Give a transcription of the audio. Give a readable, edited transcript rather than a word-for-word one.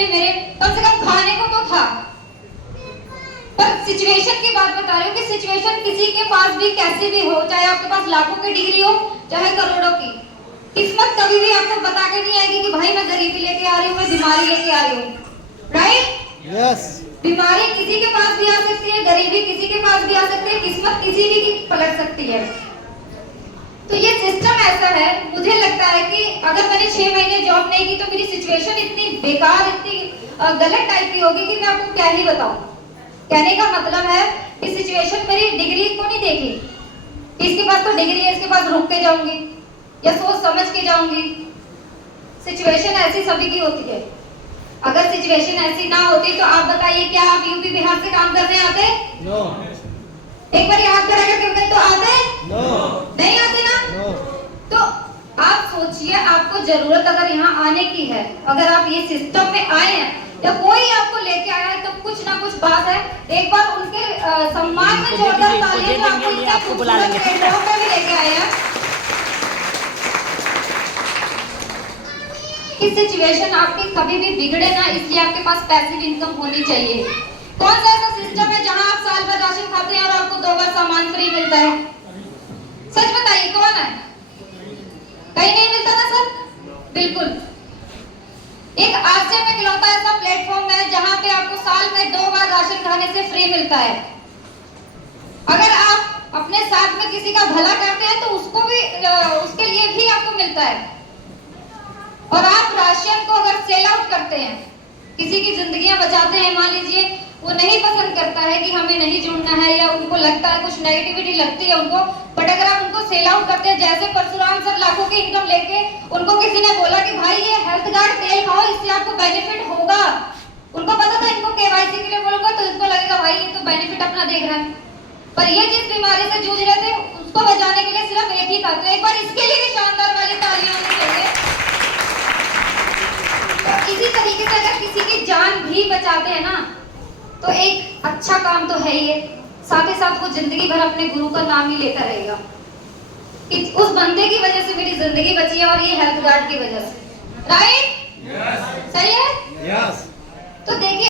बच्चे मेरे, कम से कम खाने को तो था। पर सिचुएशन की बात बता रही हूँ कि सिचुएशन किसी के पास भी कैसी भी हो, चाहे आपके पास लाखों की डिग्री हो चाहे करोड़ों की, किस्मत कभी भी आपको बता के नहीं आएगी कि भाई मैं गरीबी लेके आ रही हूँ, मैं बीमारी लेके आ रही हूँ। राइट? यस। बीमारी किसी के पास भी आ सकती है, गरीबी किसी के पास भी आ सकती है, किस्मत किसी भी की पलट सकती है। तो ये सिस्टम ऐसा है, मुझे लगता है कि अगर मैंने 6 महीने जॉब नहीं की तो मेरी सिचुएशन इतनी बेकार, इतनी गलत टाइप की होगी कि मैं आपको क्या ही बताऊं। कहने का मतलब है कि सिचुएशन मेरी डिग्री को नहीं देखी, इसके पास तो डिग्री है, इसके पास रुक के जाऊंगी या सोच समझ के जाऊंगी। सिचुएशन ऐसी सभी की होती है। अगर सिचुएशन ऐसी ना होती तो आप बताइए, क्या आप यूपी बिहार से काम करने आते? नो। एक बार याद करा करके तो आते? नो। नहीं आते ना? नो। तो आप सोचिए, आपको जरूरत अगर यहाँ आने की है, अगर आप ये सिस्टम में आए हैं या कोई आपको लेके आया है, तो कुछ ना कुछ बात है। एक बार उनके सम्मान में जोरदार तालियां जो आपको इतने खूबसूरत प्लेटफॉर्म पे भी लेके आए हैं। कि सिचुएशन आपकी कभी भी बिगड़े ना, इसलिए आपके पास पैसिव इनकम होनी चाहिए। कौन सा ऐसा सिस्टम है जहां आप साल भर राशन खाते हैं और आपको 2 बार सामान फ्री मिलता है? सच बताइए, कौन है? कहीं नहीं मिलता ना सर? बिल्कुल। एक आसिया में इकलौता ऐसा प्लेटफॉर्म है जहां पे आपको साल में 2 बार राशन खाने से फ्री मिलता है। अगर आप अपने साथ में किसी का भला करते हैं तो उसको भी, उसके लिए भी आपको मिलता है। और आप राशन को अगर सेल आउट करते हैं, किसी की जिंदगियां बचाते हैं, मान लीजिए वो नहीं पसंद करता है कि हमें नहीं जुड़ना है, या उनको लगता है कुछ नेगेटिविटी लगती है उनको, बट अगर आप उनको सेल आउट करते हैं, जैसे परशुराम सर लाखों की इनकम लेके, उनको किसी ने बोला कि भाई ये हेल्थ कार्ड तेल खाओ, इससे आपको बेनिफिट होगा। उनको पता था इनको केवाईसी के लिए बोलूंगा तो इसको लगेगा भाई ये तो बेनिफिट अपना देख रहा है, पर ये जिस बीमारी से जूझ रहे थे उसको बचाने के लिए सिर्फ एक ही था। तो एक बार इसके लिए भी शानदार वाली तालियां होनी चाहिए। तो इसी तरीके से अगर किसी की जान भी बचाते हैं ना, तो एक अच्छा काम तो है ये, साथ ही साथ वो जिंदगी भर अपने गुरु का नाम ही लेता रहेगा कि उस बंदे की वजह से मेरी जिंदगी बची है, और ये हेल्थ गार्ड की वजह से। राइट? सही है? यस। तो देखिए